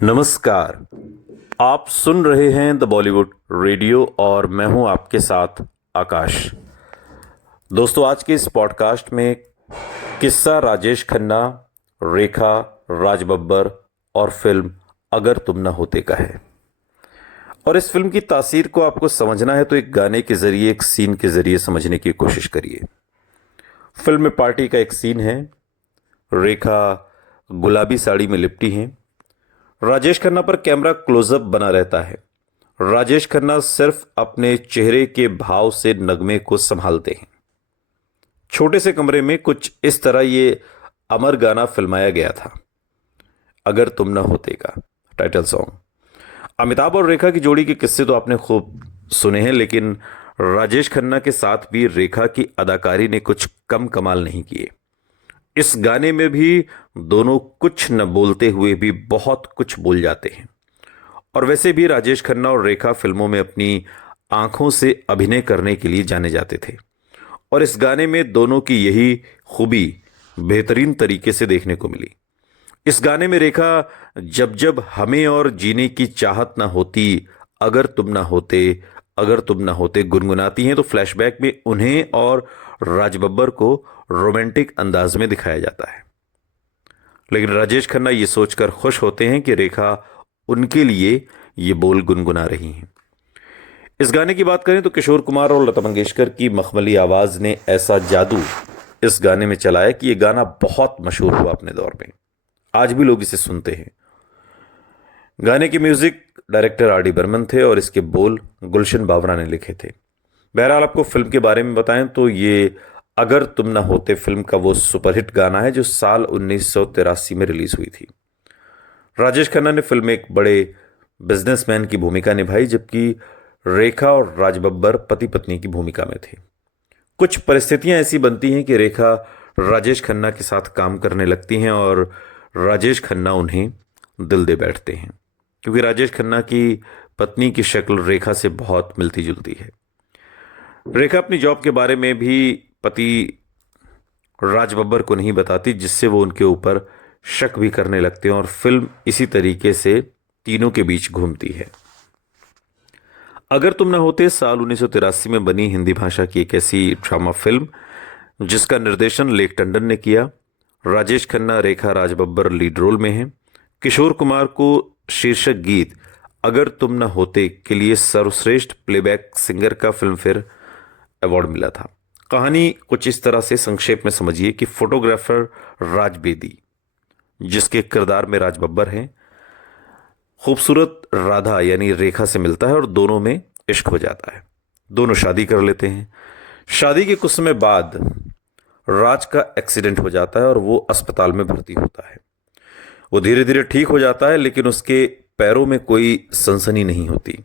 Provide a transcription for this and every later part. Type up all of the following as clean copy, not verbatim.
नमस्कार। आप सुन रहे हैं द बॉलीवुड रेडियो और मैं हूं आपके साथ आकाश। दोस्तों, आज के इस पॉडकास्ट में किस्सा राजेश खन्ना, रेखा, राज बब्बर और फिल्म अगर तुम न होते का है। और इस फिल्म की तासीर को आपको समझना है तो एक गाने के जरिए, एक सीन के जरिए समझने की कोशिश करिए। फिल्म में पार्टी का एक सीन है। रेखा गुलाबी साड़ी में लिपटी हैं। राजेश खन्ना पर कैमरा क्लोजअप बना रहता है। राजेश खन्ना सिर्फ अपने चेहरे के भाव से नगमे को संभालते हैं। छोटे से कमरे में कुछ इस तरह ये अमर गाना फिल्माया गया था, अगर तुम न होते का टाइटल सॉन्ग। अमिताभ और रेखा की जोड़ी के किस्से तो आपने खूब सुने हैं, लेकिन राजेश खन्ना के साथ भी रेखा की अदाकारी ने कुछ कम कमाल नहीं किए। इस गाने में भी दोनों कुछ न बोलते हुए भी बहुत कुछ बोल जाते हैं। और वैसे भी राजेश खन्ना और रेखा फिल्मों में अपनी आंखों से अभिनय करने के लिए जाने जाते थे, और इस गाने में दोनों की यही खूबी बेहतरीन तरीके से देखने को मिली। इस गाने में रेखा जब जब हमें और जीने की चाहत ना होती, अगर तुम ना होते, अगर तुम ना होते गुनगुनाती हैं, तो फ्लैशबैक में उन्हें और राज बब्बर को रोमांटिक अंदाज में दिखाया जाता है। लेकिन राजेश खन्ना ये सोचकर खुश होते हैं कि रेखा उनके लिए ये बोल गुनगुना रही हैं। इस गाने की बात करें तो किशोर कुमार और लता मंगेशकर की मखमली आवाज ने ऐसा जादू इस गाने में चलाया कि ये गाना बहुत मशहूर हुआ अपने दौर में। आज भी लोग इसे सुनते हैं। गाने की म्यूजिक डायरेक्टर आर डी बर्मन थे और इसके बोल गुलशन बावरा ने लिखे थे। बहरहाल, आपको फिल्म के बारे में बताएं तो ये अगर तुम ना होते फिल्म का वो सुपरहिट गाना है जो साल 1983 में रिलीज हुई थी। राजेश खन्ना ने फिल्म में एक बड़े बिजनेसमैन की भूमिका निभाई, जबकि रेखा और राज बब्बर पति पत्नी की भूमिका में थे। कुछ परिस्थितियां ऐसी बनती हैं कि रेखा राजेश खन्ना के साथ काम करने लगती हैं और राजेश खन्ना उन्हें दिल दे बैठते हैं, क्योंकि राजेश खन्ना की पत्नी की शक्ल रेखा से बहुत मिलती जुलती है। रेखा अपनी जॉब के बारे में भी पति राज बब्बर को नहीं बताती, जिससे वो उनके ऊपर शक भी करने लगते हैं और फिल्म इसी तरीके से तीनों के बीच घूमती है। अगर तुम ना होते साल 1983 में बनी हिंदी भाषा की एक ऐसी ड्रामा फिल्म जिसका निर्देशन लेख टंडन ने किया। राजेश खन्ना, रेखा, राज बब्बर लीड रोल में हैं। किशोर कुमार को शीर्षक गीत अगर तुम ना होते के लिए सर्वश्रेष्ठ प्लेबैक सिंगर का फिल्म फेयर अवार्ड मिला था। कहानी कुछ इस तरह से संक्षेप में समझिए कि फोटोग्राफर राज बेदी, जिसके किरदार में राज बब्बर हैं, खूबसूरत राधा यानी रेखा से मिलता है और दोनों में इश्क हो जाता है। दोनों शादी कर लेते हैं। शादी के कुछ समय बाद राज का एक्सीडेंट हो जाता है और वो अस्पताल में भर्ती होता है। वो धीरे धीरे ठीक हो जाता है, लेकिन उसके पैरों में कोई सनसनी नहीं होती,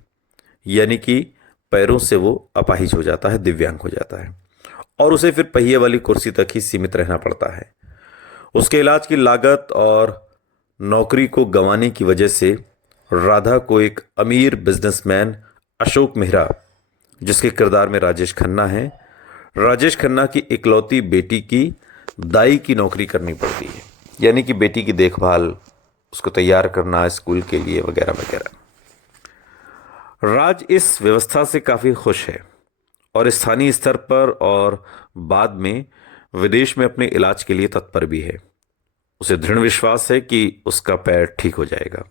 यानी कि पैरों से वो अपाहिज हो जाता है, दिव्यांग हो जाता है, और उसे फिर पहिए वाली कुर्सी तक ही सीमित रहना पड़ता है। उसके इलाज की लागत और नौकरी को गंवाने की वजह से राधा को एक अमीर बिजनेसमैन अशोक मेहरा, जिसके किरदार में राजेश खन्ना है, राजेश खन्ना की इकलौती बेटी की दाई की नौकरी करनी पड़ती है, यानी कि बेटी की देखभाल, उसको तैयार करना स्कूल के लिए वगैरह वगैरह। राज इस व्यवस्था से काफी खुश है और स्थानीय स्तर पर और बाद में विदेश में अपने इलाज के लिए तत्पर भी है। उसे दृढ़ विश्वास है कि उसका पैर ठीक हो जाएगा।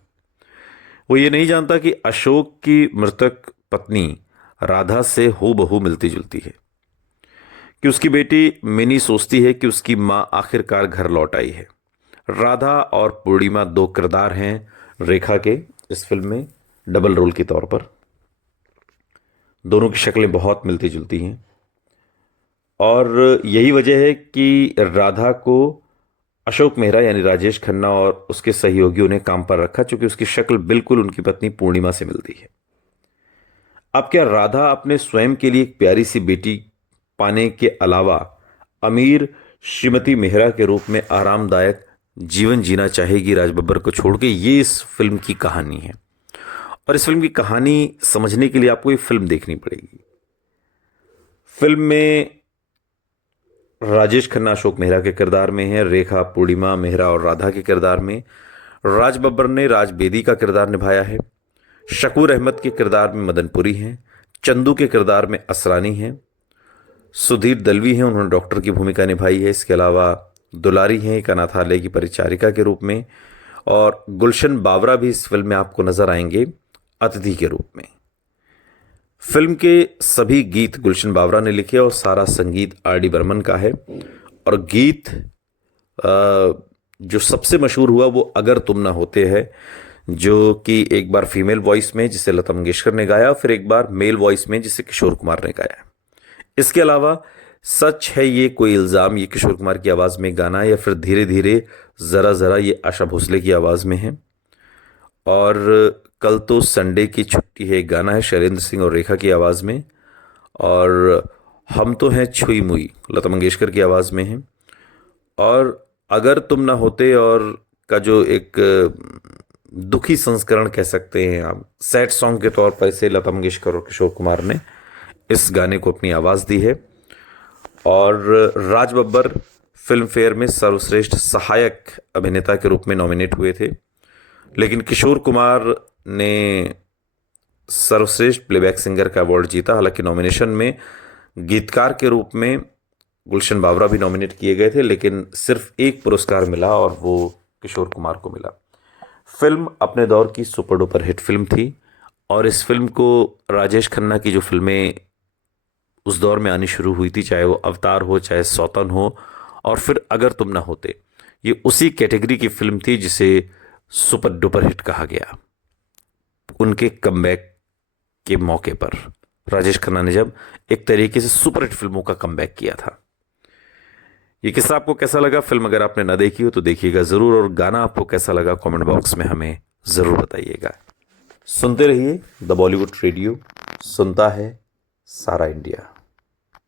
वो ये नहीं जानता कि अशोक की मृतक पत्नी राधा से हूबहू मिलती जुलती है, कि उसकी बेटी मिनी सोचती है कि उसकी मां आखिरकार घर लौट आई है। राधा और पूर्णिमा दो किरदार हैं रेखा के इस फिल्म में डबल रोल के तौर पर। दोनों की शक्लें बहुत मिलती जुलती हैं और यही वजह है कि राधा को अशोक मेहरा यानी राजेश खन्ना और उसके सहयोगियों ने काम पर रखा, चूंकि उसकी शक्ल बिल्कुल उनकी पत्नी पूर्णिमा से मिलती है। अब क्या राधा अपने स्वयं के लिए एक प्यारी सी बेटी पाने के अलावा अमीर श्रीमती मेहरा के रूप में आरामदायक जीवन जीना चाहेगी राज बब्बर को छोड़ के? ये इस फिल्म की कहानी है, और इस फिल्म की कहानी समझने के लिए आपको ये फिल्म देखनी पड़ेगी। फिल्म में राजेश खन्ना अशोक मेहरा के किरदार में है, रेखा पूर्णिमा मेहरा और राधा के किरदार में, राज बब्बर ने राज बेदी का किरदार निभाया है। शकूर अहमद के किरदार में मदनपुरी हैं। चंदू के किरदार में असरानी हैं। सुधीर दलवी हैं, उन्होंने डॉक्टर की भूमिका निभाई है। इसके अलावा दुलारी हैं एक अनाथालय की परिचारिका के रूप में, और गुलशन बावरा भी इस फिल्म में आपको नजर आएंगे अतिथि के रूप में। फिल्म के सभी गीत गुलशन बावरा ने लिखे और सारा संगीत आर डी बर्मन का है। और गीत जो सबसे मशहूर हुआ वो अगर तुम ना होते है, जो कि एक बार फीमेल वॉइस में जिसे लता मंगेशकर ने गाया, फिर एक बार मेल वॉइस में जिसे किशोर कुमार ने गाया। इसके अलावा सच है ये कोई इल्ज़ाम, ये किशोर कुमार की आवाज़ में गाना, या फिर धीरे धीरे ज़रा ज़रा ये आशा भोसले की आवाज़ में है। और कल तो संडे की छुट्टी है एक गाना है शैलेंद्र सिंह और रेखा की आवाज़ में। और हम तो हैं छुई मुई लता मंगेशकर की आवाज़ में है। और अगर तुम ना होते और का जो एक दुखी संस्करण कह सकते हैं आप, सैड सॉन्ग के तौर पर इसे लता मंगेशकर और किशोर कुमार ने इस गाने को अपनी आवाज़ दी है। और राज बब्बर फिल्म फेयर में सर्वश्रेष्ठ सहायक अभिनेता के रूप में नॉमिनेट हुए थे, लेकिन किशोर कुमार ने सर्वश्रेष्ठ प्लेबैक सिंगर का अवार्ड जीता। हालांकि नॉमिनेशन में गीतकार के रूप में गुलशन बावरा भी नॉमिनेट किए गए थे, लेकिन सिर्फ एक पुरस्कार मिला और वो किशोर कुमार को मिला। फिल्म अपने दौर की सुपर डुपर हिट फिल्म थी, और इस फिल्म को राजेश खन्ना की जो फिल्में उस दौर में आनी शुरू हुई थी, चाहे वो अवतार हो, चाहे सौतन हो, और फिर अगर तुम ना होते, ये उसी कैटेगरी की फिल्म थी जिसे सुपर डुपर हिट कहा गया। उनके कमबैक के मौके पर राजेश खन्ना ने जब एक तरीके से सुपर हिट फिल्मों का कमबैक किया था। ये किस्सा आपको कैसा लगा? फिल्म अगर आपने ना देखी हो तो देखिएगा ज़रूर, और गाना आपको कैसा लगा कमेंट बॉक्स में हमें ज़रूर बताइएगा। सुनते रहिए द बॉलीवुड रेडियो, सुनता है सारा इंडिया।